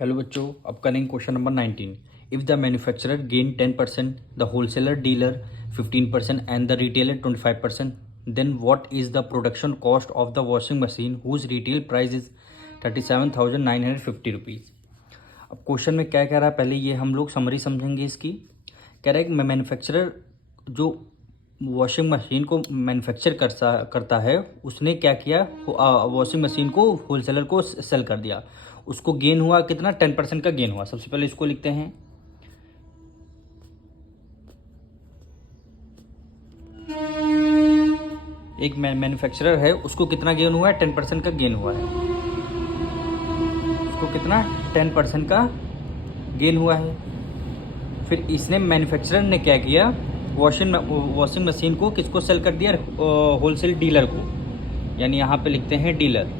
Hello बच्चों, upcoming question number 19। If the manufacturer gain 10%, the wholesaler dealer 15% and the retailer 25%, then what is the production cost of the washing machine whose retail price is 37,950 rupees. अब question में क्या कह रहा है, पहले ये हम लोग समरी समझेंगे इसकी। कह रहा है कि मैन्युफैक्चरर जो वॉशिंग मशीन को मैन्युफैक्चर करता है, उसने क्या किया, वॉशिंग मशीन को होलसेलर को सेल कर दिया। उसको गेन हुआ कितना? 10% का गेन हुआ। सबसे पहले इसको लिखते हैं। एक मैन्युफैक्चरर है, उसको कितना गेन हुआ है? 10% का गेन हुआ है। उसको कितना? 10% का गेन हुआ है। फिर इसने मैन्युफैक्चरर ने क्या किया, वॉशिंग मशीन को किसको सेल कर दिया? होलसेल डीलर को, यानी यहाँ पे लिखते हैं डीलर।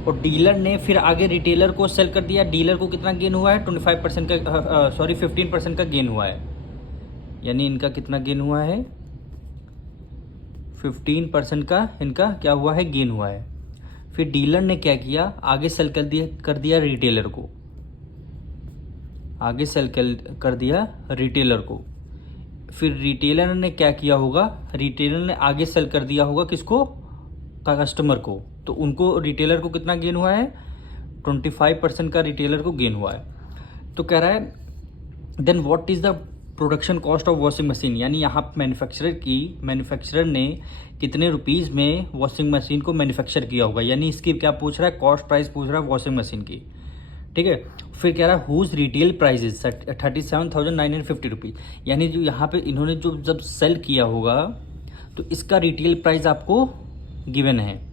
और डीलर ने फिर आगे रिटेलर को सेल कर दिया। डीलर को कितना गेन हुआ है? 25% का 15% का गेन हुआ है। यानी इनका कितना गेन हुआ है? 15% का इनका क्या हुआ है? गेन हुआ है। फिर डीलर ने क्या किया, आगे सेल कर दिया रिटेलर को। आगे सेल कर दिया रिटेलर को। फिर रिटेलर ने क्या किया होगा? रिटेलर ने आगे सेल कर दिया होगा किसको? कस्टमर को। तो उनको रिटेलर को कितना गेन हुआ है? 25% का रिटेलर को गेन हुआ है। तो कह रहा है then what is the production cost of washing machine, यानी यहाँ मैन्युफैक्चरर ने कितने रुपीज़ में वॉशिंग मशीन को मैन्युफैक्चर किया होगा। यानी इसकी क्या पूछ रहा है? कॉस्ट प्राइस पूछ रहा है वॉशिंग मशीन की। ठीक है। फिर कह रहा है whose retail price is 37,950 rupees. यानी जो यहाँ पे इन्होंने जब सेल किया होगा, तो इसका रिटेल प्राइस आपको गिवन है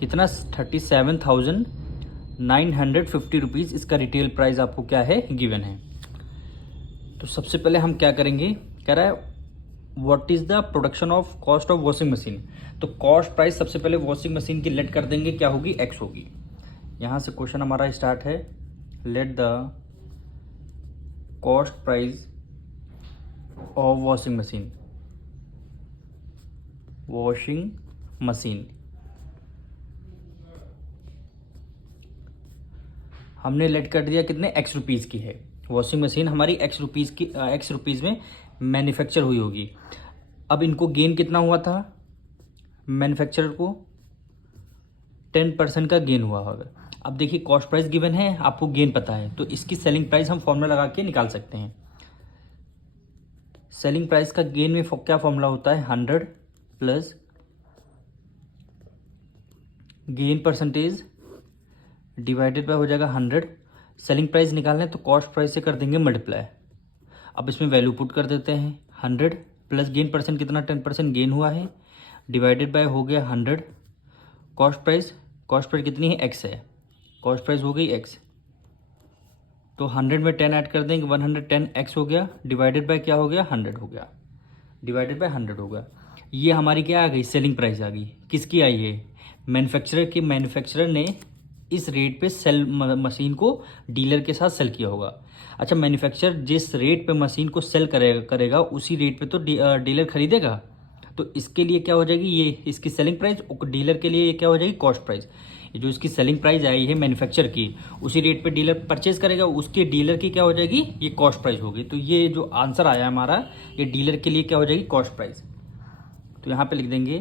कितना? 37,950 रुपीज़ इसका रिटेल प्राइस आपको क्या है? गिवन है। तो सबसे पहले हम क्या करेंगे, कह रहा है what is the production of cost of washing machine. तो कॉस्ट प्राइस सबसे पहले वॉशिंग मशीन की लेट कर देंगे, क्या होगी? एक्स होगी। यहां से क्वेश्चन हमारा स्टार्ट है। Let the cost price of washing machine हमने लेट कर दिया कितने? एक्स रुपीज़ की है वॉशिंग मशीन हमारी। एक्स रुपीज़ में मैन्युफैक्चर हुई होगी। अब इनको गेन कितना हुआ था? मैन्युफैक्चरर को 10% का गेन हुआ होगा। अब देखिए कॉस्ट प्राइस गिवन है, आपको गेन पता है, तो इसकी सेलिंग प्राइस हम फॉर्मूला लगा के निकाल सकते हैं। सेलिंग प्राइस का गेन में क्या फॉर्मूला होता है? 100 plus gain percentage divided by हो जाएगा 100। सेलिंग प्राइस निकालना है तो कॉस्ट प्राइस से कर देंगे मल्टीप्लाई। अब इसमें वैल्यू पुट कर देते हैं। 100 प्लस गेन परसेंट कितना? 10% गेन हुआ है, डिवाइडेड बाय हो गया 100। कॉस्ट प्राइस कितनी है? एक्स है। कॉस्ट प्राइस हो गई एक्स, तो 100 में 10 ऐड कर देंगे, 110 एक्स हो गया, डिवाइडेड बाय क्या हो गया? 100 हो गया, डिवाइडेड बाय 100 हो गया। ये हमारी क्या आ गई? सेलिंग प्राइस आ गई। किसकी आई है? मैन्युफैक्चरर ने इस रेट पे सेल मशीन को डीलर के साथ सेल किया होगा। अच्छा, मैन्युफैक्चरर जिस रेट पे मशीन को सेल करेगा उसी रेट पे तो डीलर खरीदेगा। तो इसके लिए क्या हो जाएगी? ये इसकी सेलिंग प्राइस। डीलर के लिए ये क्या हो जाएगी? Cost price. जो इसकी सेलिंग प्राइस आई है मैन्युफैक्चर की, उसी रेट पे डीलर परचेज करेगा, उसके डीलर की क्या हो जाएगी? ये कॉस्ट प्राइस होगी। तो ये जो आंसर आया हमारा, ये डीलर के लिए क्या हो जाएगी? Cost price. तो यहाँ पे लिख देंगे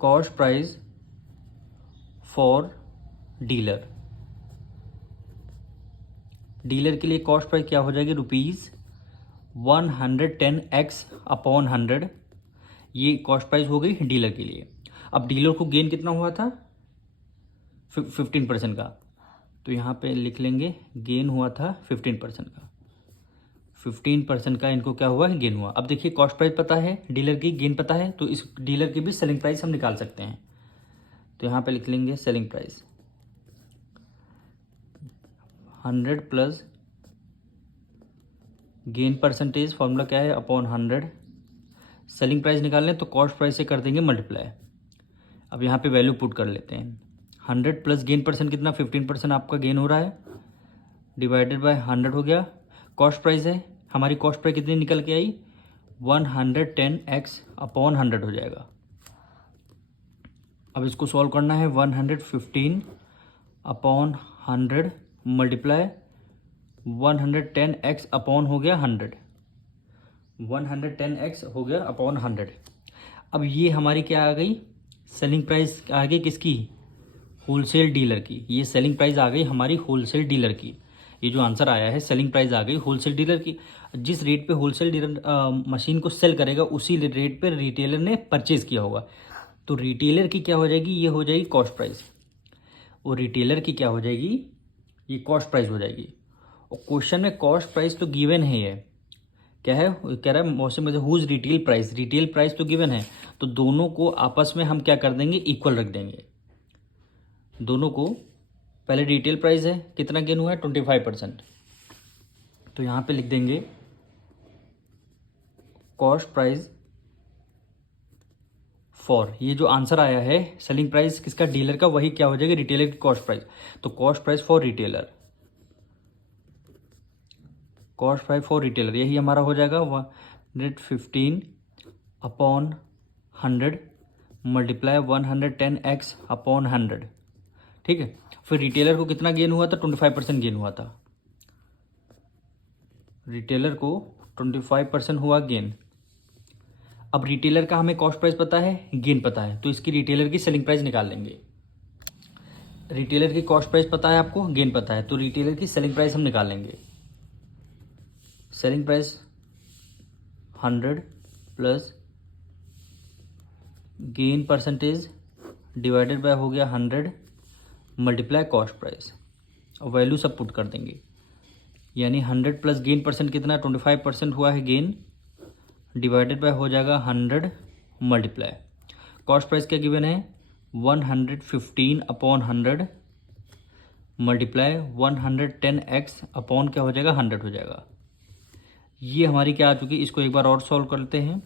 cost price for dealer. Dealer के लिए कॉस्ट प्राइस क्या हो जाएगी? ₹110x upon 100। ये कॉस्ट प्राइस हो गई डीलर के लिए। अब डीलर को गेन कितना हुआ था? 15% का। तो यहाँ पे लिख लेंगे गेन हुआ था 15% का। 15% का इनको क्या हुआ है? गेन हुआ। अब देखिए कॉस्ट प्राइस पता है, डीलर की गेन पता है, तो इस डीलर की भी सेलिंग प्राइस हम निकाल सकते हैं। तो यहाँ पे लिख लेंगे selling price 100 plus gain percentage, formula क्या है? अपॉन 100। सेलिंग प्राइस निकालने तो कॉस्ट प्राइस से कर देंगे मल्टीप्लाई। अब यहाँ पे वैल्यू पुट कर लेते हैं। 100 प्लस गेन परसेंट कितना? 15% आपका गेन हो रहा है, डिवाइडेड बाय 100 हो गया। कॉस्ट प्राइस है हमारी, कॉस्ट प्राइस कितनी निकल के आई? 110x अपॉन 100 हो जाएगा। अब इसको सॉल्व करना है। 115 अपॉन 100 मल्टीप्लाई 110x अपॉन हो गया 100, 110x हो गया अपॉन 100। अब ये हमारी क्या आ गई, सेलिंग प्राइस आ गई किसकी, होलसेल डीलर की। ये सेलिंग प्राइस आ गई हमारी होलसेल डीलर की। ये जो आंसर आया है सेलिंग प्राइस आ गई होलसेल डीलर की। जिस रेट पे होलसेल डीलर मशीन को सेल करेगा उसी रेट पे रिटेलर ने परचेज किया होगा। तो रिटेलर की क्या हो जाएगी, ये हो जाएगी कॉस्ट प्राइस, और रिटेलर की क्या हो जाएगी, ये कॉस्ट प्राइस हो जाएगी। और क्वेश्चन में कॉस्ट प्राइस तो गिवन है, ये क्या है, कह रहा है मौसम में whose retail price, retail price तो गिवन है। तो दोनों को आपस में हम क्या कर देंगे, इक्वल रख देंगे। दोनों को पहले रिटेल प्राइस है, कितना गेन हुआ है 25%, तो यहाँ पे लिख देंगे कॉस्ट प्राइस फॉर, ये जो आंसर आया है सेलिंग प्राइस किसका, डीलर का, वही क्या हो जाएगा रिटेलर की कॉस्ट प्राइस। तो cost price for retailer, cost price for retailer यही हमारा हो जाएगा 115 अपॉन 100 मल्टीप्लाई 110x अपॉन 100। ठीक है, फिर रिटेलर को कितना गेन हुआ था, 25% गेन हुआ था। रिटेलर को 25% हुआ गेन। अब रिटेलर का हमें कॉस्ट प्राइस पता है, गेन पता है, तो इसकी रिटेलर की सेलिंग प्राइस निकाल लेंगे। रिटेलर की कॉस्ट प्राइस पता है आपको, गेन पता है, तो रिटेलर की सेलिंग प्राइस हम निकाल लेंगे। Selling price 100 plus gain percentage divided by हो गया 100 मल्टीप्लाई कॉस्ट प्राइस, और वैल्यू सब पुट कर देंगे। यानी 100 प्लस गेन परसेंट कितना, 25% हुआ है गेन, डिवाइडेड बाय हो जाएगा 100 मल्टीप्लाई कॉस्ट प्राइस क्या गिवन है 115 अपॉन 100 मल्टीप्लाई 110x अपॉन क्या हो जाएगा 100 हो जाएगा। ये हमारी क्या आ चुकी, इसको एक बार और सॉल्व करते हैं।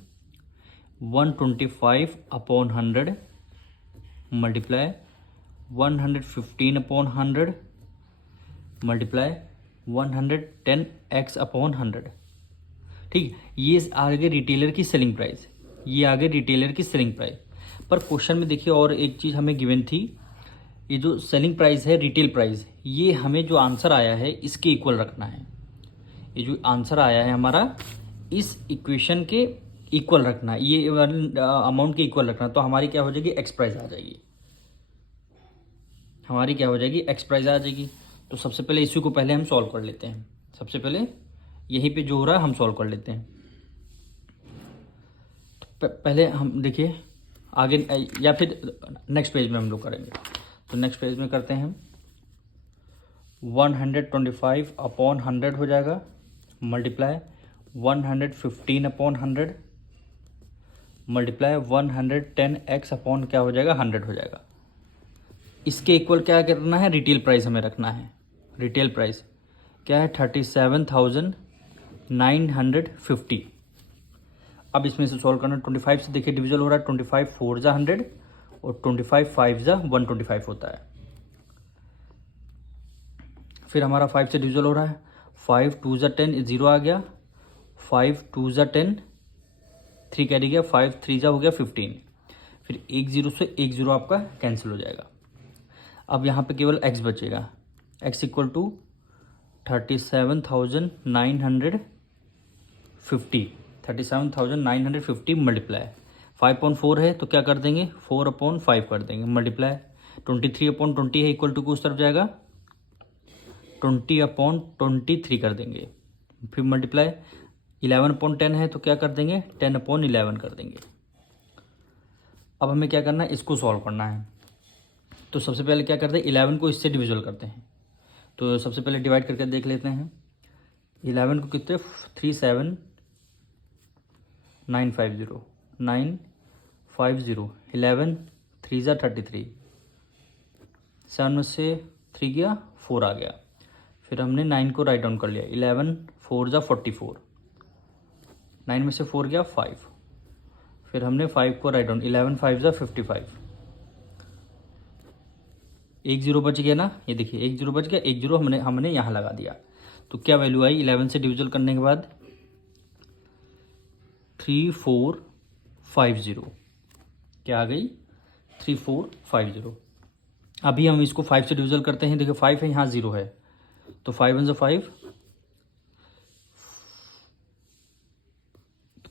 125 upon 100 multiply 115 upon 100 multiply 110x upon 100। ठीक, ये आ गई रिटेलर की सेलिंग प्राइस, ये आ गई रिटेलर की सेलिंग प्राइस। पर क्वेश्चन में देखिए और एक चीज़ हमें गिवन थी, ये जो सेलिंग प्राइस है रिटेल प्राइस, ये हमें जो आंसर आया है इसके इक्वल रखना है। ये जो आंसर आया है हमारा इस इक्वेशन के इक्वल रखना है, ये अमाउंट के इक्वल रखना। तो हमारी क्या हो जाएगी, एक्स प्राइस आ जाएगी, हमारी क्या हो जाएगी, एक्स प्राइस आ जाएगी। तो सबसे पहले इसी को पहले हम सॉल्व कर लेते हैं। सबसे पहले यहीं पे जो हो रहा है हम सॉल्व कर लेते हैं। तो पहले हम देखिए आगे, या फिर नेक्स्ट पेज में हम लोग करेंगे। तो नेक्स्ट पेज में करते हैं 125 अपॉन 100 हो जाएगा multiply 115 upon 100 multiply 110x upon क्या हो जाएगा 100 हो जाएगा। इसके इक्वल क्या करना है, रिटेल प्राइस हमें रखना है। रिटेल प्राइस क्या है 37,950। अब इसमें से सॉल्व करना, 25 से देखिए डिविजल हो रहा है, 25 4 जा 100 और 25 5 जा 125 होता है। फिर हमारा 5 से डिविजल हो रहा है, 5 2 जा 10 0 आ गया, 5 2 जा 10 3 कैरी गया, 5 3 जा हो गया 15। फिर एक जीरो से एक जीरो आपका कैंसिल हो जाएगा। अब यहाँ पे केवल x बचेगा, x इक्वल टू 37,950, 37,950 मल्टीप्लाई 5/4 है तो क्या कर देंगे 4/5 कर देंगे मल्टीप्लाई 23/20 है इक्वल टू को उस तरफ जाएगा 20/23 कर देंगे। फिर मल्टीप्लाई 11/10 है तो क्या कर देंगे 10/11 कर देंगे। अब हमें क्या करना है, इसको सॉल्व करना है। तो सबसे पहले क्या करते हैं 11 को इससे डिविजल करते हैं। तो सबसे पहले डिवाइड करके देख लेते हैं 11 को कितने 37950 950 11 3 जा 33 7 में से 3 गया 4 आ गया। फिर हमने 9 को राइट डाउन कर लिया 11 4 जा 44 9 में से 4 गया 5। फिर हमने 5 को राइट डाउन 11 5 जा 55 एक जीरो बच गया ना, ये देखिए एक जीरो बच गया, एक जीरो हमने यहाँ लगा दिया। तो क्या वैल्यू आई 11 से डिविजल करने के बाद 3450 क्या आ गई 3450। अभी हम इसको 5 से डिविजल करते हैं। देखिए 5 है, यहाँ 0 है, तो 5 1 5,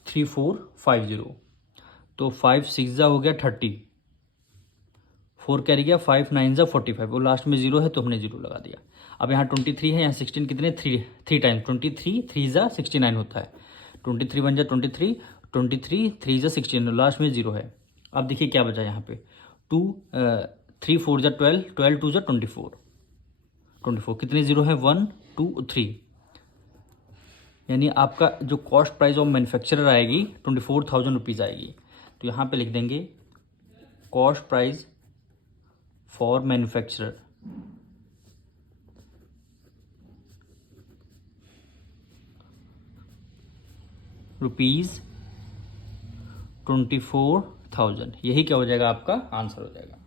3 4 5 0, तो 5 6 हो गया 30, 4 कैरी गया, 5 9 45, वो लास्ट में 0 है तो हमने 0 लगा दिया। अब यहाँ 23 है, यहाँ 16 कितने, 3 टाइम्स 23, 3 69 होता है, 23 1 23, 23 3 16, लास्ट में 0 है। अब देखिए क्या बचा यहाँ पे, 2 3 4 12, 12 2 24, 24 कितने 0 है, 1 2 3, यानी आपका जो कॉस्ट प्राइस ऑफ मैन्युफैक्चरर आएगी 24,000 रुपीज़ आएगी। तो यहाँ पे लिख देंगे कॉस्ट प्राइस फॉर मैन्युफैक्चरर ₹24,000, यही क्या हो जाएगा, आपका आंसर हो जाएगा।